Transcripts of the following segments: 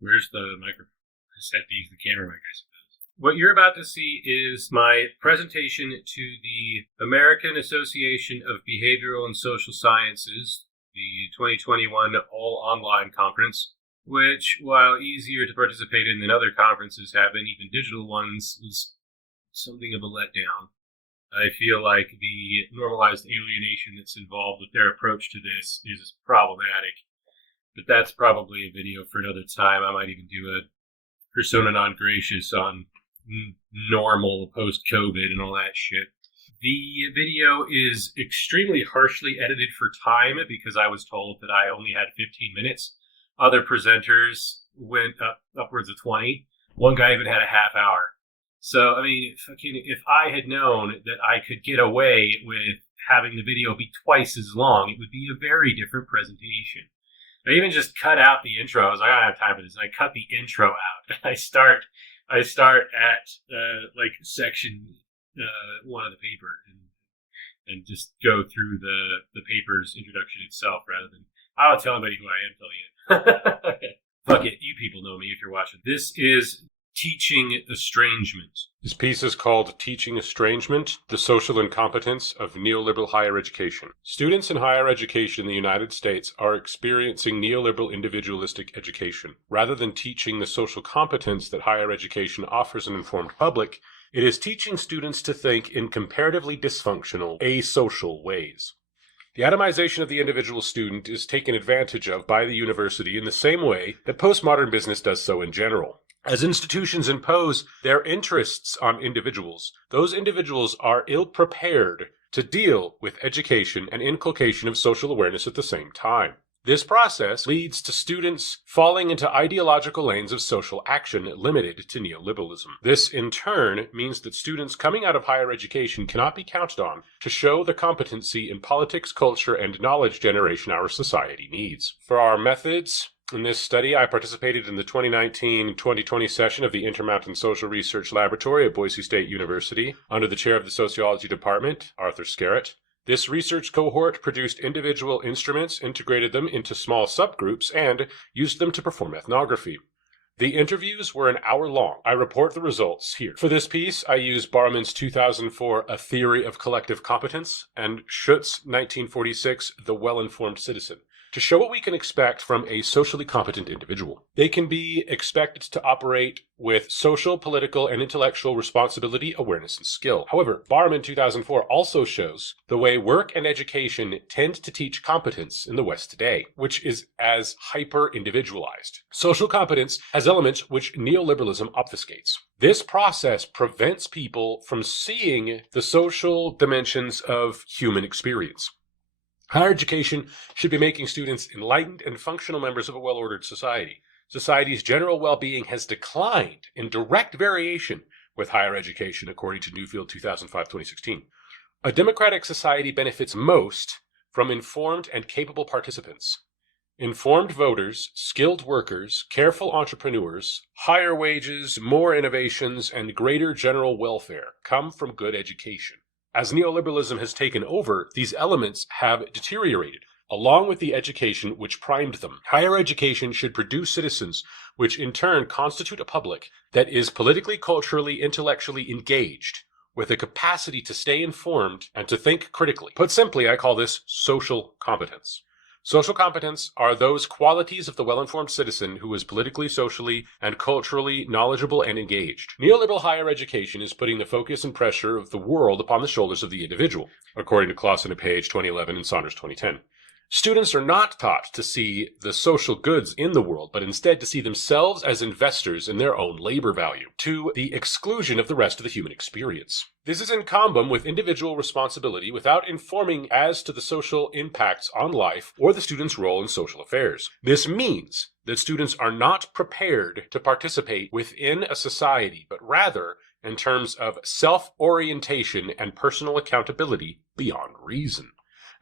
Where's the microphone? Set these the camera mic, I suppose. What you're about to see is my presentation to the American Association of Behavioral and Social Sciences, the 2021 all-online conference, which, while easier to participate in than other conferences have been, even digital ones, was something of a letdown. I feel like the normalized alienation that's involved with their approach to this is problematic. But that's probably a video for another time. I might even do a persona non gracious on normal post-COVID and all that shit. The video is extremely harshly edited for time because I was told that I only had 15 minutes. Other presenters went upwards of 20. One guy even had a half hour. So, I mean, if I had known that I could get away with having the video be twice as long, it would be a very different presentation. I even just cut out the intro. I was like, I don't have time for this. And I cut the intro out. I start at like section 1 of the paper and just go through the paper's introduction itself rather than I don't tell anybody who I am till the end. Fuck it, you people know me if you're watching. This is Teaching Estrangement. This piece is called Teaching Estrangement, the Social Incompetence of Neoliberal Higher Education. Students in higher education in the United States are experiencing neoliberal individualistic education. Rather than teaching the social competence that higher education offers an informed public, it is teaching students to think in comparatively dysfunctional, asocial ways. The atomization of the individual student is taken advantage of by the university in the same way that postmodern business does so in general. As institutions impose their interests on individuals, those individuals are ill-prepared to deal with education and inculcation of social awareness at the same time. This process leads to students falling into ideological lanes of social action limited to neoliberalism. This, in turn, means that students coming out of higher education cannot be counted on to show the competency in politics, culture, and knowledge generation our society needs. For our methods, in this study, I participated in the 2019-2020 session of the Intermountain Social Research Laboratory at Boise State University under the chair of the Sociology Department, Arthur Scarrett. This research cohort produced individual instruments, integrated them into small subgroups, and used them to perform ethnography. The interviews were an hour long. I report the results here. For this piece, I use Barman's 2004 A Theory of Collective Competence and Schutz's 1946 The Well-Informed Citizen, to show what we can expect from a socially competent individual. They can be expected to operate with social, political, and intellectual responsibility, awareness, and skill. However, Barman 2004 also shows the way work and education tend to teach competence in the West today, which is as hyper-individualized. Social competence has elements which neoliberalism obfuscates. This process prevents people from seeing the social dimensions of human experience. Higher education should be making students enlightened and functional members of a well-ordered society. Society's general well-being has declined in direct variation with higher education, according to Newfield 2005-2016. A democratic society benefits most from informed and capable participants. Informed voters, skilled workers, careful entrepreneurs, higher wages, more innovations, and greater general welfare come from good education. As neoliberalism has taken over, these elements have deteriorated, along with the education which primed them. Higher education should produce citizens, which in turn constitute a public that is politically, culturally, intellectually engaged, with a capacity to stay informed and to think critically. Put simply, I call this social competence. Social competence are those qualities of the well-informed citizen who is politically, socially, and culturally knowledgeable and engaged. Neoliberal higher education is putting the focus and pressure of the world upon the shoulders of the individual, according to Clausen and Page 2011 and Saunders 2010. Students are not taught to see the social goods in the world, but instead to see themselves as investors in their own labor value, to the exclusion of the rest of the human experience. This is in combum with individual responsibility without informing as to the social impacts on life or the student's role in social affairs. This means that students are not prepared to participate within a society, but rather in terms of self-orientation and personal accountability beyond reason.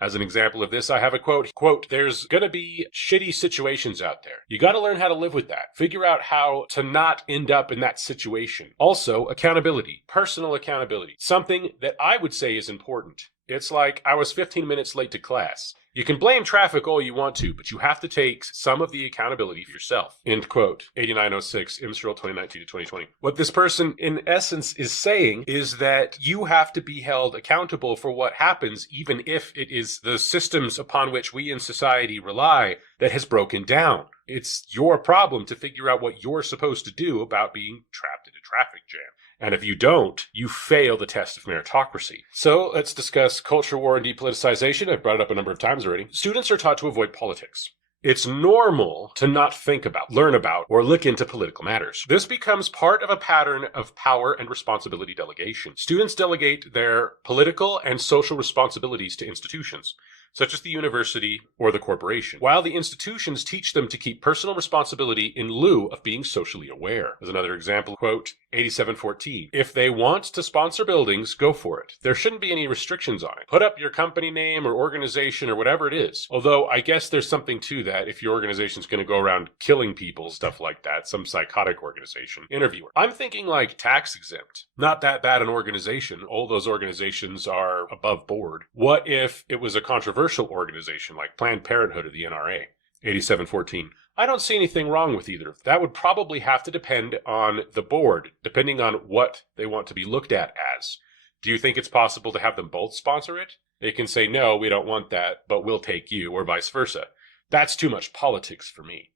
As an example of this, I have a quote, "There's going to be shitty situations out there. You got to learn how to live with that. Figure out how to not end up in that situation." Also, accountability, personal accountability, something that I would say is important It's like, I was 15 minutes late to class. You can blame traffic all you want to, but you have to take some of the accountability for yourself. End quote. 8906, Imstrel 2019 to 2020. What this person, in essence, is saying is that you have to be held accountable for what happens, even if it is the systems upon which we in society rely that has broken down. It's your problem to figure out what you're supposed to do about being trapped in a traffic jam. And if you don't, you fail the test of meritocracy. So let's discuss culture war and depoliticization. I've brought it up a number of times already. Students are taught to avoid politics. It's normal to not think about, learn about, or look into political matters. This becomes part of a pattern of power and responsibility delegation. Students delegate their political and social responsibilities to institutions, such as the university or the corporation, while the institutions teach them to keep personal responsibility in lieu of being socially aware. As another example, quote, 8714, if they want to sponsor buildings, go for it. There shouldn't be any restrictions on it. Put up your company name or organization or whatever it is. Although I guess there's something to that if your organization's going to go around killing people, stuff like that, some psychotic organization. Interviewer. I'm thinking like tax exempt. Not that bad an organization. All those organizations are above board. What if it was a controversial organization like Planned Parenthood or the NRA? 8714. I don't see anything wrong with either. That would probably have to depend on the board, depending on what they want to be looked at as. Do you think it's possible to have them both sponsor it? They can say, no, we don't want that, but we'll take you, or vice versa. That's too much politics for me.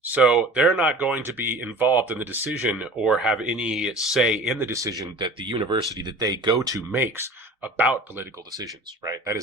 So they're not going to be involved in the decision or have any say in the decision that the university that they go to makes about political decisions, right? That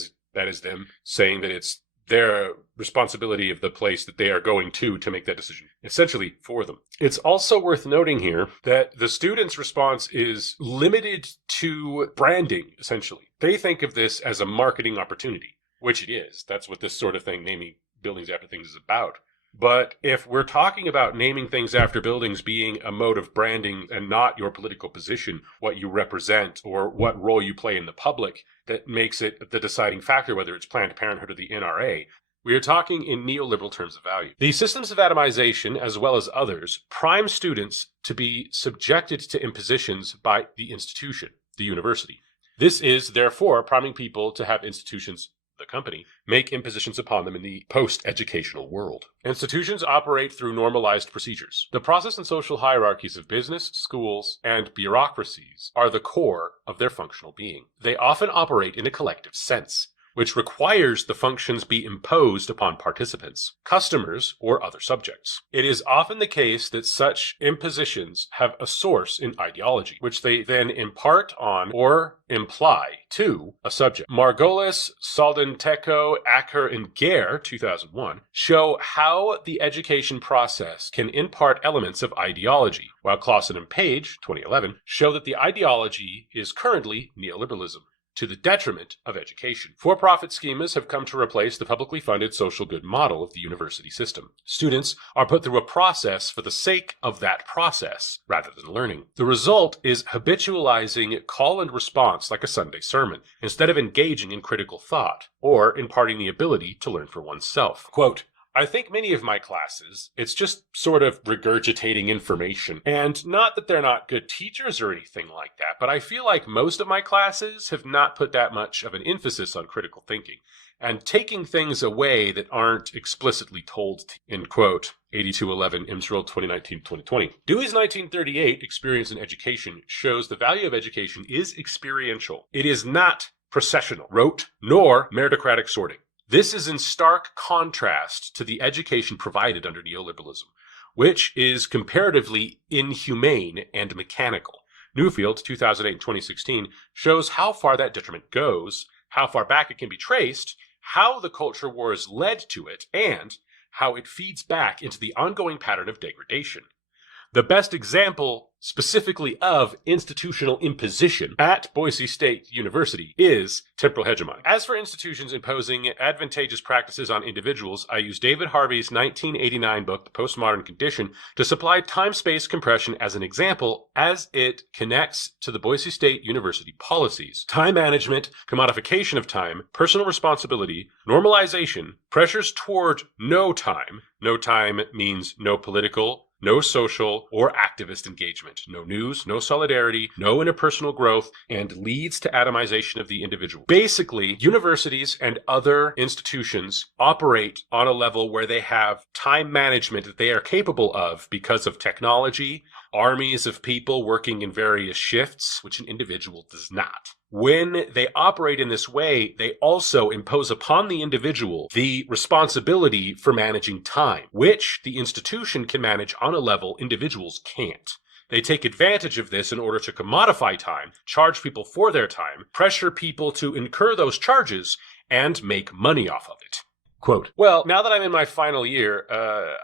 is them saying that it's their responsibility of the place that they are going to make that decision, essentially for them. It's also worth noting here that the students' response is limited to branding, essentially. They think of this as a marketing opportunity, which it is. That's what this sort of thing, naming buildings after things, is about. But if we're talking about naming things after buildings being a mode of branding and not your political position, what you represent, or what role you play in the public, that makes it the deciding factor whether it's Planned Parenthood or the NRA, we are talking in neoliberal terms of value. The systems of atomization, as well as others, prime students to be subjected to impositions by the institution, the university. This is, therefore, priming people to have institutions, the company, make impositions upon them in the post-educational world. Institutions operate through normalized procedures. The process and social hierarchies of business, schools, and bureaucracies are the core of their functional being. They often operate in a collective sense, which requires the functions be imposed upon participants, customers, or other subjects. It is often the case that such impositions have a source in ideology, which they then impart on or imply to a subject. Margolis, Saldenteco, Acker, and Gare, 2001, show how the education process can impart elements of ideology, while Clausen and Page, 2011, show that the ideology is currently neoliberalism, to the detriment of education. For-profit schemas have come to replace the publicly funded social good model of the university system. Students are put through a process for the sake of that process, rather than learning. The result is habitualizing call and response like a Sunday sermon, instead of engaging in critical thought, or imparting the ability to learn for oneself. Quote, I think many of my classes, it's just sort of regurgitating information. And not that they're not good teachers or anything like that, but I feel like most of my classes have not put that much of an emphasis on critical thinking and taking things away that aren't explicitly told to, end quote. 8211, Imstrel 2019-2020. Dewey's 1938 Experience in Education shows the value of education is experiential. It is not processional, rote, nor meritocratic sorting. This is in stark contrast to the education provided under neoliberalism, which is comparatively inhumane and mechanical. Newfield, 2008 and 2016, shows how far that detriment goes, how far back it can be traced, how the culture wars led to it, and how it feeds back into the ongoing pattern of degradation. The best example specifically of institutional imposition at Boise State University is temporal hegemony. As for institutions imposing advantageous practices on individuals, I use David Harvey's 1989 book, The Postmodern Condition, to supply time-space compression as an example as it connects to the Boise State University policies. Time management, commodification of time, personal responsibility, normalization, pressures toward no time means no political, no social or activist engagement, no news, no solidarity, no interpersonal growth, and leads to atomization of the individual. Basically, universities and other institutions operate on a level where they have time management that they are capable of because of technology, armies of people working in various shifts, which an individual does not. When they operate in this way, they also impose upon the individual the responsibility for managing time, which the institution can manage on a level individuals can't. They take advantage of this in order to commodify time, charge people for their time, pressure people to incur those charges, and make money off of it. Quote, well, now that I'm in my final year,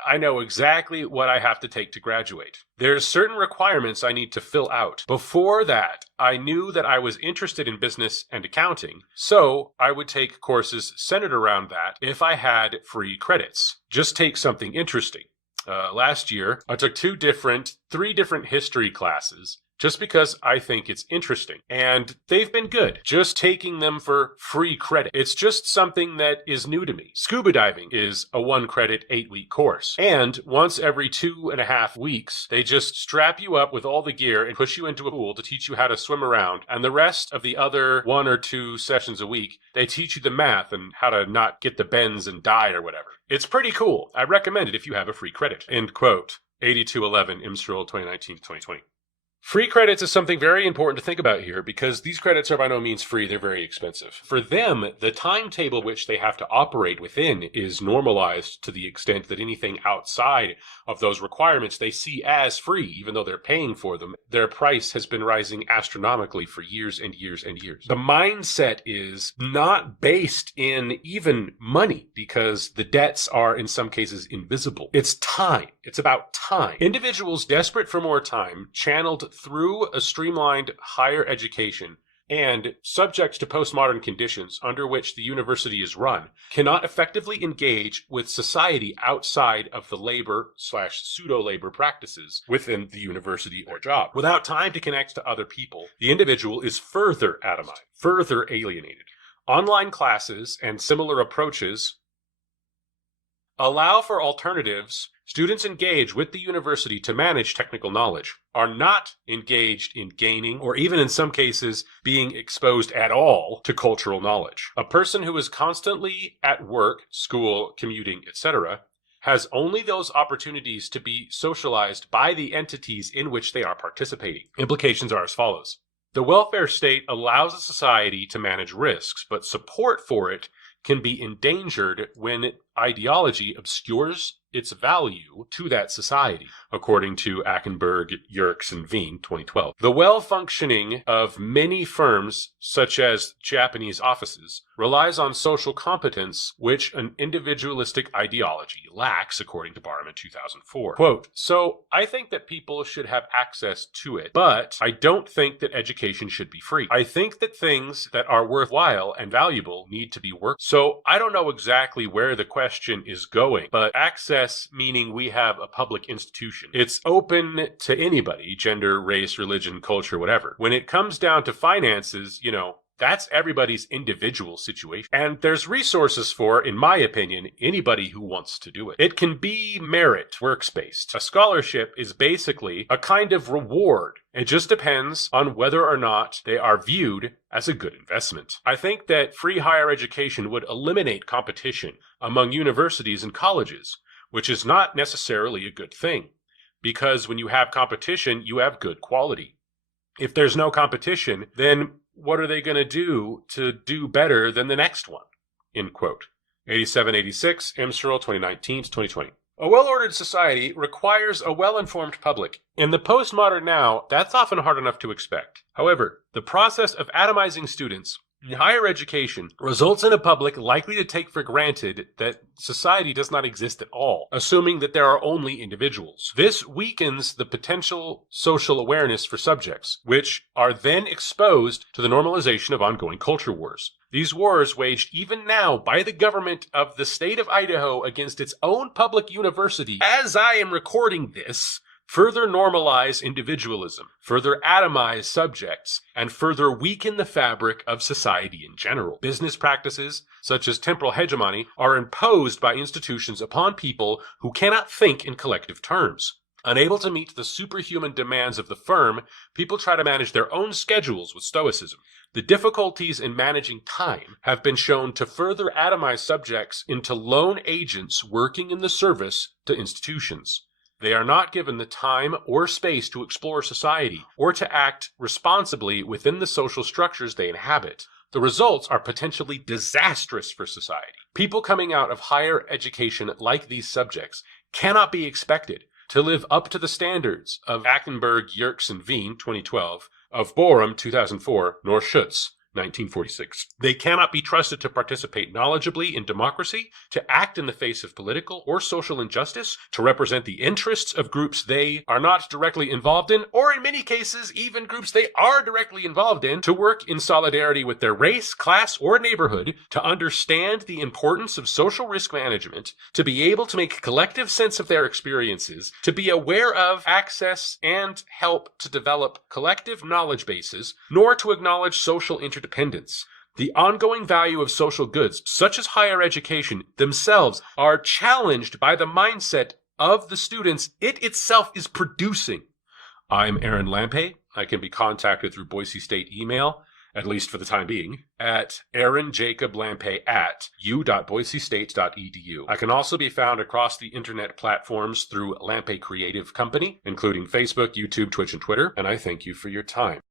I know exactly what I have to take to graduate. There's certain requirements I need to fill out. Before that, I knew that I was interested in business and accounting, so I would take courses centered around that if I had free credits. Just take something interesting. Last year, I took three different history classes, just because I think it's interesting. And they've been good. Just taking them for free credit. It's just something that is new to me. Scuba diving is a 1-credit, 8-week course. And once every 2.5 weeks, they just strap you up with all the gear and push you into a pool to teach you how to swim around. And the rest of the other 1 or 2 sessions a week, they teach you the math and how to not get the bends and die or whatever. It's pretty cool. I recommend it if you have a free credit. End quote. 8211 IMSRL 2019-2020. Free credits is something very important to think about here because these credits are by no means free, they're very expensive. For them, the timetable which they have to operate within is normalized to the extent that anything outside of those requirements they see as free, even though they're paying for them. Their price has been rising astronomically for years and years and years. The mindset is not based in even money because the debts are in some cases invisible. It's time. It's about time. Individuals desperate for more time, channeled through a streamlined higher education and subject to postmodern conditions under which the university is run, cannot effectively engage with society outside of the labor/pseudo-labor practices within the university or job. Without time to connect to other people, the individual is further atomized, further alienated. Online classes and similar approaches allow for alternatives. Students engage with the university to manage technical knowledge, are not engaged in gaining or even in some cases being exposed at all to cultural knowledge. A person who is constantly at work, school, commuting, etc., has only those opportunities to be socialized by the entities in which they are participating. Implications are as follows. The welfare state allows a society to manage risks, but support for it can be endangered when ideology obscures its value to that society, according to Ackenberg, Yerkes, and Veen, 2012. The well-functioning of many firms, such as Japanese offices, relies on social competence, which an individualistic ideology lacks, according to Barham 2004. Quote, so I think that people should have access to it, but I don't think that education should be free. I think that things that are worthwhile and valuable need to be worked. So I don't know exactly where the question is going, but access meaning we have a public institution. It's open to anybody, gender, race, religion, culture, whatever. When it comes down to finances, that's everybody's individual situation. And there's resources for, in my opinion, anybody who wants to do it. It can be merit, works-based. A scholarship is basically a kind of reward. It just depends on whether or not they are viewed as a good investment. I think that free higher education would eliminate competition among universities and colleges, which is not necessarily a good thing, because when you have competition, you have good quality. If there's no competition, then what are they going to do better than the next one? End quote. 8786, IMSRL 2019-2020. A well-ordered society requires a well-informed public. In the postmodern now, that's often hard enough to expect. However, the process of atomizing students in higher education results in a public likely to take for granted that society does not exist at all, assuming that there are only individuals. This weakens the potential social awareness for subjects, which are then exposed to the normalization of ongoing culture wars. These wars, waged even now by the government of the state of Idaho against its own public university, as I am recording this, further normalize individualism, further atomize subjects, and further weaken the fabric of society in general. Business practices, such as temporal hegemony, are imposed by institutions upon people who cannot think in collective terms. Unable to meet the superhuman demands of the firm, people try to manage their own schedules with stoicism. The difficulties in managing time have been shown to further atomize subjects into lone agents working in the service to institutions. They are not given the time or space to explore society or to act responsibly within the social structures they inhabit. The results are potentially disastrous for society. People coming out of higher education like these subjects cannot be expected to live up to the standards of Ackenberg, Yerkes, and Wien, 2012, of Borum, 2004, nor Schutz, 1946. They cannot be trusted to participate knowledgeably in democracy, to act in the face of political or social injustice, to represent the interests of groups they are not directly involved in, or in many cases, even groups they are directly involved in, to work in solidarity with their race, class, or neighborhood, to understand the importance of social risk management, to be able to make collective sense of their experiences, to be aware of, access, and help to develop collective knowledge bases, nor to acknowledge social interdependence. The ongoing value of social goods, such as higher education, themselves are challenged by the mindset of the students it itself is producing. I'm Aaron Lampe. I can be contacted through Boise State email, at least for the time being, at aaronjacoblampe@u.boisestate.edu. I can also be found across the internet platforms through Lampe Creative Company, including Facebook, YouTube, Twitch, and Twitter, and I thank you for your time.